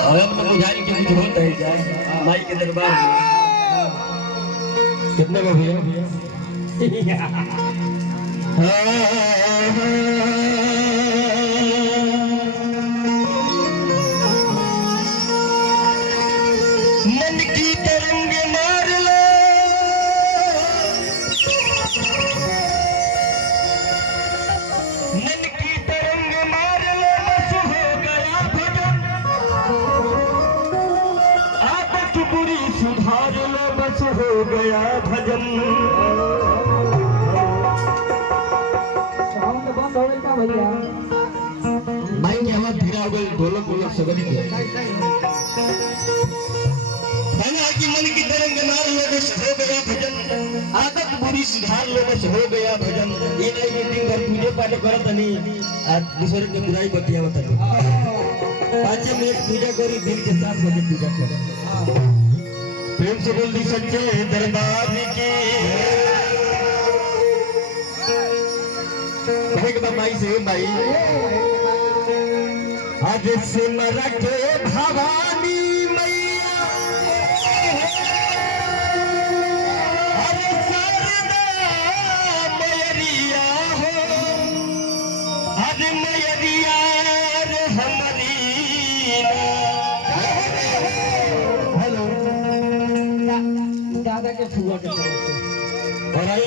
और अब तो बुझाई के कुछ होता ही जाए माई के दरबार में। कितने में भैया मन की तरंग मार लो, मन की तरंग मार लो, बस हो गया भजन। आदत बुरी सुधार लो, बस हो गया भजन। साउंड बंद हो गया भैया। भाई की आवाज धीरा हो गई, ढोलक वोलक सगड़ी के की मन की तरंग मार लो, बस हो गया भजन। आदत बुरी सुधार लो, बस हो गया भजन। ये नहीं कि दिन भर पूजा पाठ करत नहीं आज दूसरे के बुराई बतिया मत। 5 मिनट पूजा करी, दिल के साथ बजे पूजा करो। प्रेम से बोल दी सच्चे दरबार की। कहे के भाई से भाई आज सिमर के भवानी मैया, अरे शारदा मैया हो, अरे मैया रे हमारी। हेलो दादा के फुआ के तरफ से। और